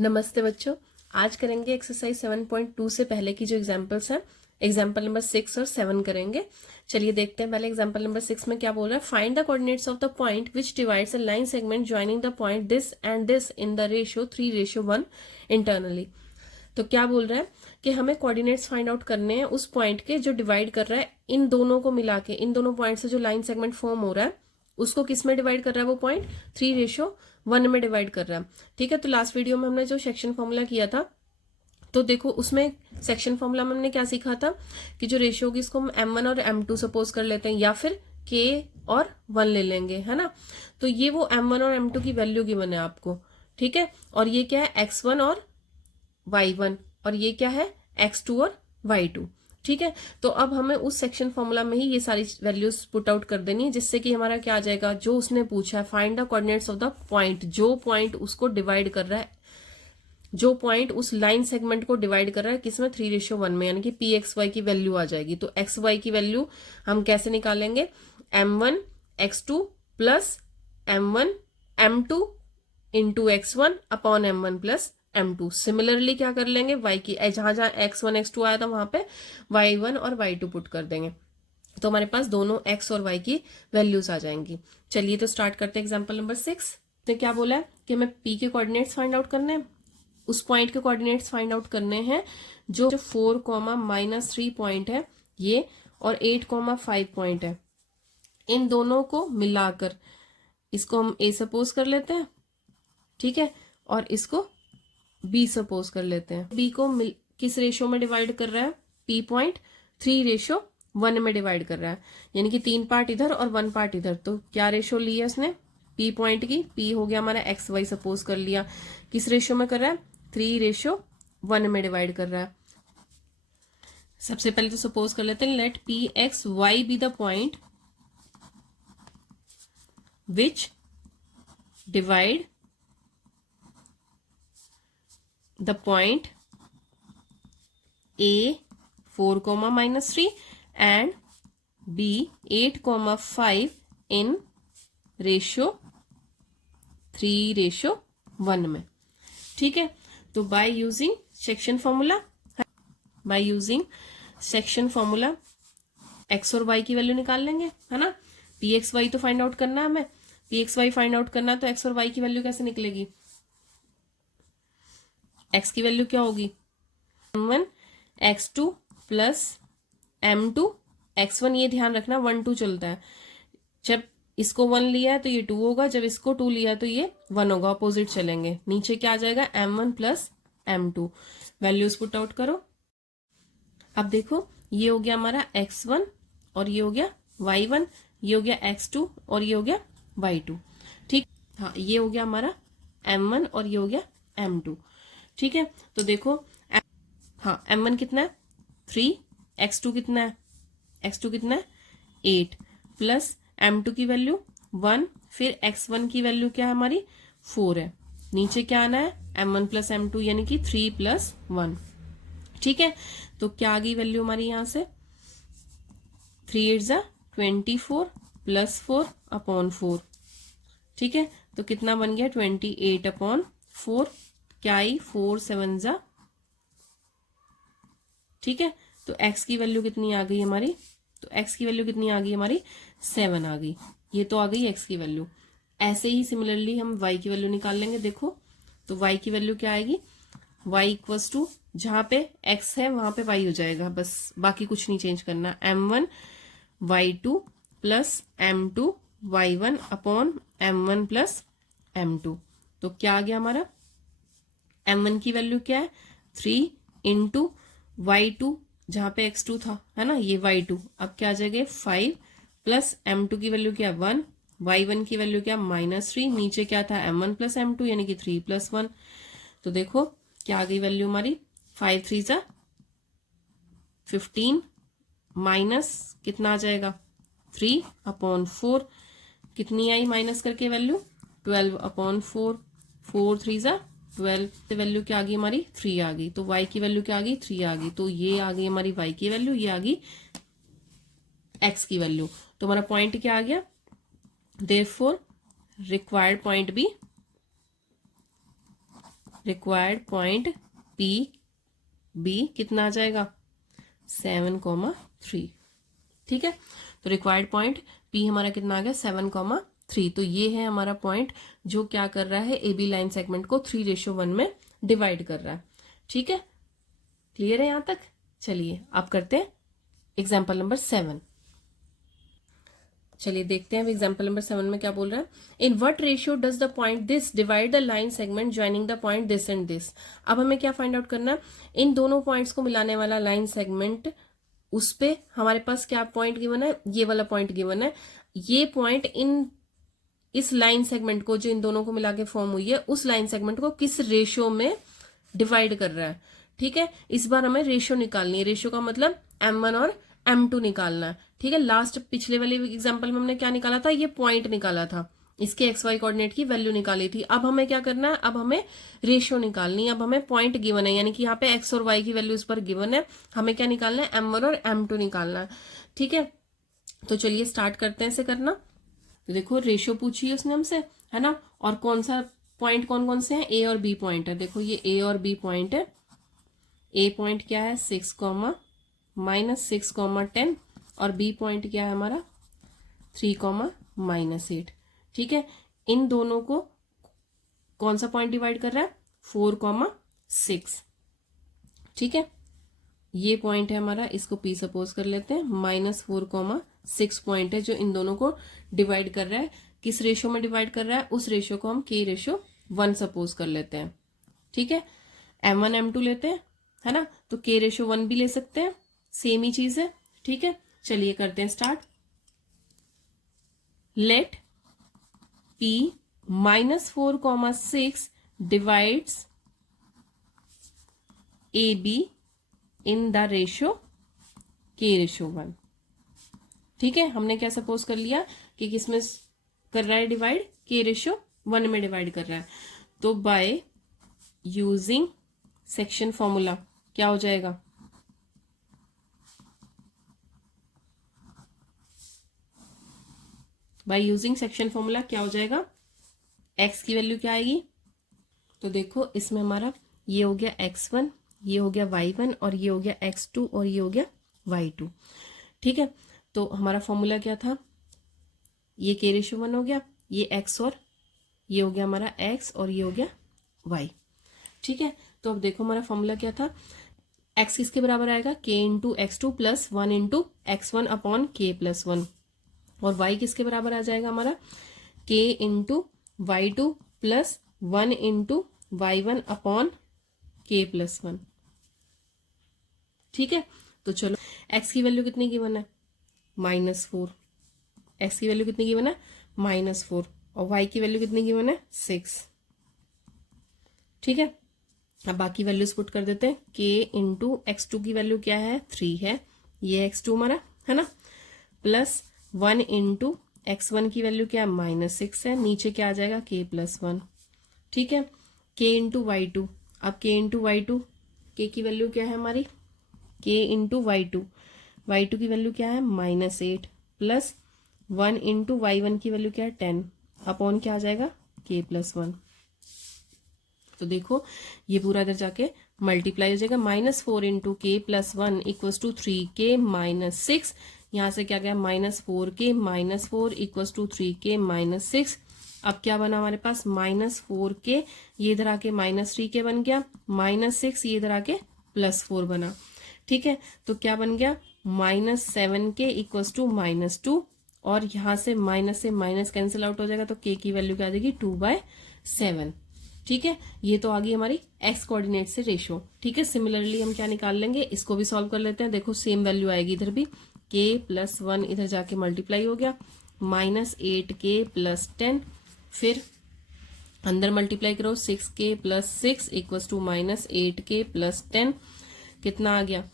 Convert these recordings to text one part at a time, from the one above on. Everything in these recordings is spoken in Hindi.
नमस्ते बच्चों। आज करेंगे एक्सरसाइज 7.2 से पहले की जो एग्जाम्पल्स हैं। एग्जाम्पल नंबर 6 और 7 करेंगे। चलिए देखते हैं पहले एग्जाम्पल नंबर 6 में क्या बोल रहा है। Find the coordinates of the point which divides a line segment joining the point this and this in the ratio 3:1 internally. तो क्या बोल रहा है कि हमें कोऑर्डिनेट्स फाइंड आउट करने हैं उस पॉइंट के जो डिवाइड कर रहा है इन दोनों को मिला के, इन दोनों पॉइंट से जो लाइन सेगमेंट फॉर्म हो रहा है उसको किस में डिवाइड कर रहा है वो पॉइंट 3:1 में डिवाइड कर रहा है। ठीक है, तो लास्ट वीडियो में हमने जो सेक्शन फॉर्मूला किया था तो देखो उसमें सेक्शन फॉर्मूला में हमने क्या सीखा था कि जो रेशियो होगी इसको हम m1 और m2 सपोज कर लेते हैं या फिर k और 1 ले लेंगे, है ना। तो ये वो m1 और m2 की वैल्यू गिवन है आपको। ठीक है, और ये क्या है x1 और y1 और ये क्या है x2 और y2। ठीक है, तो अब हमें उस सेक्शन फॉर्मूला में ही ये सारी वैल्यूज पुट आउट कर देनी है जिससे कि हमारा क्या आ जाएगा, जो उसने पूछा है find the coordinates of the point, जो पॉइंट उसको डिवाइड कर रहा है, जो पॉइंट उस लाइन सेगमेंट को डिवाइड कर रहा है किसमें 3:1 में, यानी कि पी एक्स वाई की वैल्यू आ जाएगी। तो एक्स वाई की वैल्यू हम कैसे निकालेंगे, m1 x2 plus m1 m2 into x1 upon m1 plus m2। Similarly क्या कर लेंगे, y की जहां जहां x1 x2 आया था वहां पे y1 और y2 पुट कर देंगे तो हमारे पास दोनों x और y की वैल्यूज आ जाएंगी। चलिए तो स्टार्ट करते हैं एग्जांपल नंबर 6। तो क्या बोला है कि हमें p के कोऑर्डिनेट्स फाइंड आउट करने हैं, उस पॉइंट के कोऑर्डिनेट्स फाइंड आउट करने हैं जो 4,-3 पॉइंट है ये और 8,5 पॉइंट है। इन दोनों को मिलाकर इसको हम a सपोज कर लेते हैं, ठीक है, और इसको b सपोज कर लेते हैं। b को किस रेशो में डिवाइड कर रहा है, p पॉइंट 3:1 में डिवाइड कर रहा है, यानी कि 3 पार्ट इधर और 1 पार्ट इधर। तो क्या रेशो ली है उसने p पॉइंट की, p हो गया हमारा एक्स वाई सपोज कर लिया। किस रेशो में कर रहा है, 3:1 में डिवाइड कर रहा है। सबसे पहले तो सपोज कर लेते हैं let P X Y be the point which divide the point A 4,-3 and B 8,5 in ratio 3:1 में। ठीक है, तो by using section formula X और वाई की वैल्यू निकाल लेंगे, है ना। पी एक्स वाई तो फाइंड आउट करना है हमें, P X Y find out करना है तो एक्स और वाई की वैल्यू कैसे निकलेगी, x की वैल्यू क्या होगी, m1 x2 plus m2 x1। ये ध्यान रखना 1 2 चलता है, जब इसको 1 लिया है तो ये 2 होगा, जब इसको 2 लिया तो ये 1 होगा, अपोजिट चलेंगे। नीचे क्या आ जाएगा m1 plus m2। Values put out करो। अब देखो ये हो गया हमारा x1 और ये हो गया y1, ये हो गया x2 और ये हो गया y2। ठीक, हाँ ये हो गया हमारा m1 और ये हो गया m2। ठीक है, तो देखो हाँ m1 कितना है 3, x2 कितना है 8 प्लस m2 की वैल्यू 1, फिर x1 की वैल्यू क्या है हमारी 4 है। नीचे क्या आना है m1 प्लस m2 यानी कि 3 प्लस 1। ठीक है, तो क्या आ गई वैल्यू हमारी यहां से 3 8 24 प्लस 4 अपॉन 4। ठीक है, तो कितना बन गया 28 अपॉन 4, क्या आई 4 7 ठीक है, तो x की वैल्यू कितनी आ गई हमारी, तो x की वैल्यू कितनी आ गई हमारी 7 आ गई। ये तो आ गई x की वैल्यू। ऐसे ही सिमिलरली हम y की वैल्यू निकाल लेंगे। देखो तो y की वैल्यू क्या आएगी, y इक्वल्स टू जहां पे x है वहां पे y हो जाएगा, बस बाकी कुछ नहीं चेंज करना। m1 y2 plus m2 y1 upon m1 plus m2। तो क्या आ गया हमारा m1 की वैल्यू क्या है 3 इंटू y2 जहां पे x2 था, है ना, ये y2। अब क्या आ जाएगा 5 प्लस m2 की वैल्यू क्या 1, y1 की वैल्यू क्या -3, नीचे क्या था m1 प्लस m2 यानी कि 3 प्लस 1। तो देखो क्या आ गई वैल्यू हमारी 5 3 15 माइनस कितना आ जाएगा 3 अपॉन 4, कितनी आई माइनस करके वैल्यू 12 अपॉन 4, 4 3 12। वैल्यू क्या आ गई हमारी 3 आ गई। तो y की वैल्यू क्या आ गई 3 आ गई। तो ये आ गई हमारी y की वैल्यू, ये आ गई x की वैल्यू। तो हमारा पॉइंट क्या आ गया, देयरफॉर रिक्वायर्ड पॉइंट भी रिक्वायर्ड पॉइंट पी बी कितना आ जाएगा 7,3। ठीक है, तो रिक्वायर्ड पॉइंट पी हमारा कितना आ गया 7,3। तो ये है हमारा पॉइंट जो क्या कर रहा है, ए बी लाइन सेगमेंट को 3:1 में डिवाइड कर रहा है। ठीक है, क्लियर है यहां तक। चलिए आप करते हैं एग्जाम्पल नंबर 7। चलिए देखते हैं एग्जाम्पल नंबर 7 में क्या बोल रहा है। In what ratio does the point this divide the line segment joining the point this and this. अब हमें क्या फाइंड आउट करना है, इन दोनों पॉइंट्स को मिलाने वाला लाइन सेगमेंट, उस पे हमारे पास क्या पॉइंट गिवन है, ये वाला पॉइंट गिवन है। ये पॉइंट इस लाइन सेगमेंट को जो इन दोनों को मिला के फॉर्म हुई है, उस लाइन सेगमेंट को किस रेशियो में डिवाइड कर रहा है। ठीक है, इस बार हमें रेशियो निकालनी है। रेशियो का मतलब m1 और m2 निकालना है। ठीक है, लास्ट पिछले वाले एग्जांपल में हमने क्या निकाला था, ये पॉइंट निकाला था, इसके एक्स वाई कोऑर्डिनेट की वैल्यू निकाली थी। अब हमें क्या करना है, अब हमें रेशियो निकालनी है। अब हमें पॉइंट गिवन है, यानी कि यहाँ पे एक्स और वाई की वैल्यू इस पर गिवन है, हमें क्या निकालना है, m1 और m2 निकालना है। ठीक है, तो चलिए स्टार्ट करते हैं इसे करना। तो देखो रेशियो पूछी है उसने हमसे, है ना, और कौन सा पॉइंट कौन कौन से हैं, ए और बी पॉइंट है। देखो ये ए और बी पॉइंट है। ए पॉइंट क्या है 6, -6, 10 और बी पॉइंट क्या है हमारा 3, -8। ठीक है, इन दोनों को कौन सा पॉइंट डिवाइड कर रहा है 4, 6। ठीक है, ये पॉइंट है हमारा, इसको पी सपोज कर लेते हैं। -4, 6 पॉइंट है जो इन दोनों को डिवाइड कर रहा है। किस रेशियो में डिवाइड कर रहा है, उस रेशियो को हम k:1 सपोज कर लेते हैं। ठीक है, m1 m2 लेते हैं, है ना, तो k:1 भी ले सकते हैं, सेम ही चीज है। ठीक है, चलिए करते हैं start. Let p -4, 6 divides A B in the ratio k:1। ठीक है, हमने क्या सपोज कर लिया कि किसमें कर रहा है डिवाइड, k:1 में डिवाइड कर रहा है। तो बाय यूजिंग सेक्शन फॉर्मूला क्या हो जाएगा, बाय यूजिंग सेक्शन फॉर्मूला क्या हो जाएगा, x की वैल्यू क्या आएगी। तो देखो इसमें हमारा ये हो गया x1, ये हो गया y1 और ये हो गया x2 और ये हो गया y2। ठीक है, तो हमारा फॉर्मूला क्या था, ये k:1 हो गया, ये x और ये हो गया हमारा x और ये हो गया y। ठीक है, तो अब देखो हमारा फॉर्मूला क्या था, x किसके बराबर आएगा k×x2 + 1×x1 अपॉन k+1 और y किसके बराबर आ जाएगा हमारा k×y2 + 1×y1 अपॉन k+1। ठीक है, तो चलो x की वैल्यू कितनी गिवन है -4, x की वैल्यू कितनी गिवन है -4 और y की वैल्यू कितनी गिवन है 6। ठीक है, अब बाकी वैल्यूज पुट कर देते हैं। k×x2 की वैल्यू क्या है 3 है, ये x2 हमारा है ना, प्लस 1×x1 की वैल्यू क्या है -6 है, नीचे क्या आ जाएगा k+1। ठीक है, k×y2, अब k×y2, k की वैल्यू क्या है हमारी k×y2, y2 की वैल्यू क्या है -8 प्लस 1×y1 की वैल्यू क्या है 10 अपॉन क्या आ जाएगा k+1। तो देखो ये पूरा इधर जाके मल्टीप्लाई हो जाएगा, -4 × k+1 = 3k - 6, यहाँ से क्या गया -4k - 4 = 3k - 6। अब क्या बना हमारे पास -4k, ये इधर आके -3k बन गया, -6 ये इधर आके +4 बना। ठीक है, तो क्या बन गया -7k = -2 और यहाँ से माइनस कैंसिल आउट हो जाएगा, तो k की वैल्यू क्या आ जाएगी 2/7। ठीक है, ये तो आ गई हमारी x कोऑर्डिनेट से रेशियो। ठीक है, सिमिलरली हम क्या निकाल लेंगे, इसको भी सॉल्व कर लेते हैं। देखो सेम वैल्यू आएगी इधर भी, k+1 इधर जाके मल्टीप्लाई हो गया, -8k + 10, फिर अंदर मल्टीप्लाई करो 6k + 6 = -8k + 10, कितना आ गया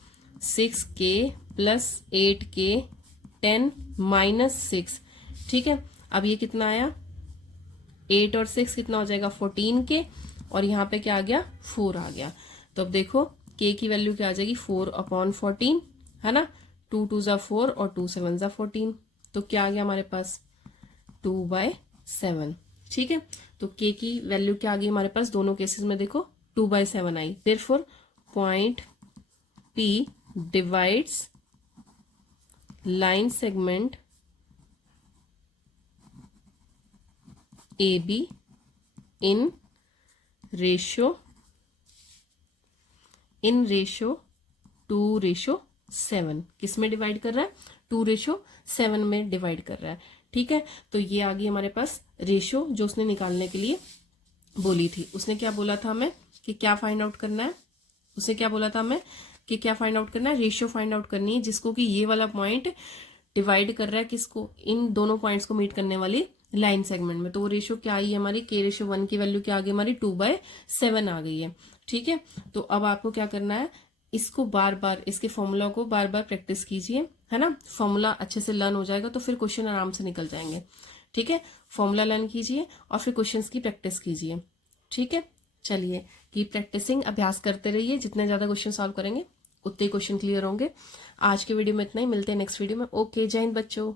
6k + 8k 10 - 6। ठीक है, अब ये कितना आया 8 और 6 कितना हो जाएगा 14k और यहाँ पे क्या आ गया 4 आ गया। तो अब देखो k की वैल्यू क्या आ जाएगी 4/14 है ना, 2 × 2 = 4 और 2 × 7 = 14, तो क्या आ गया हमारे पास 2/7। ठीक है, तो k की वैल्यू क्या आ गई हमारे पास दोनों केसेस में, देखो 2/7 आई। Therefore point P divides line segment AB in ratio 2:7। किस में डिवाइड कर रहा है? 2:7 में डिवाइड कर रहा है। ठीक है, तो ये आ गई हमारे पास रेशियो जो उसने निकालने के लिए बोली थी। उसने क्या बोला था हमें कि क्या फाइंड आउट करना है? उसने क्या बोला था हमें कि क्या फाइंड आउट करना है? रेशियो फाइंड आउट करनी है, जिसको कि ये वाला पॉइंट डिवाइड कर रहा है किसको? इन दोनों पॉइंट्स को मीट करने वाली लाइन सेगमेंट में। तो वो रेशियो क्या आई है हमारी? K/1 की वैल्यू क्या आ गई हमारी? 2/7 आ गई है। ठीक है, तो अब आपको क्या करना है, इसको बार बार, इसके फॉर्मूला को बार बार प्रैक्टिस कीजिए, है ना। फॉर्मूला अच्छे से लर्न हो जाएगा तो फिर क्वेश्चन आराम से निकल जाएंगे। ठीक है, फॉर्मूला लर्न कीजिए और फिर क्वेश्चंस की प्रैक्टिस कीजिए। ठीक है, चलिए कीप प्रैक्टिसिंग, अभ्यास करते रहिए। जितने ज्यादा क्वेश्चन सॉल्व करेंगे उतने क्वेश्चन क्लियर होंगे। आज के वीडियो में इतना ही, मिलते हैं नेक्स्ट वीडियो में। ओके, जय हिंद बच्चों।